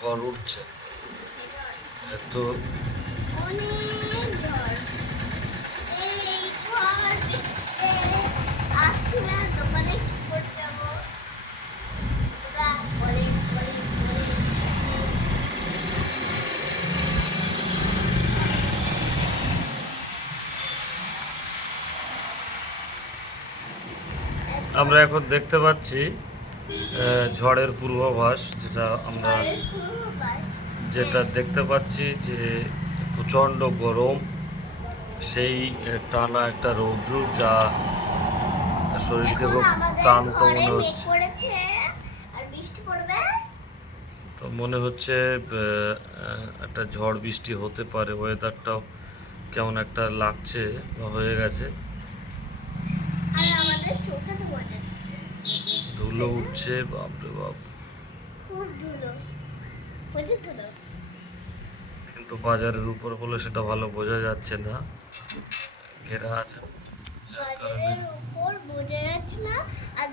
ঝড় উঠছে তো। অনেক ঝড়। এই ঝড় বৃষ্টিতে আজকে না দোকানে কি করে যাবো? ওরা বলে বলে বলে আমরা এখন দেখতে পাচ্ছি ঝড়ের পূর্বাভাস, যেটা আমরা ঝড়ের পূর্বাভাস। যেটা দেখতে পাচ্ছি যে প্রচণ্ড গরম, সেই টানা একটা রৌদ্র যা শরীরকে এখন খুব আমাদের ক্লান্ত ঘরে মনে মেঘ হচ্ছে। করেছে আর বৃষ্টি পড়বে। তো মনে হচ্ছে একটা ঝড় বৃষ্টি হতে পারে, ওয়েদারটাও কেমন একটা লাগছে বা হয়ে গেছে। আর আমাদের চোখে তো বোঝাচ্ছে, ধুলো তাই না? উঠছে, বাপরে বাপ। খুব ধুলো, প্রচুর ধুলো। কিন্তু বাজারের উপর বলে সেটা ভালো বোঝা যাচ্ছে না, ঘেরা আছে যার কারণে। বাজারের উপর বোঝা যাচ্ছে না। আর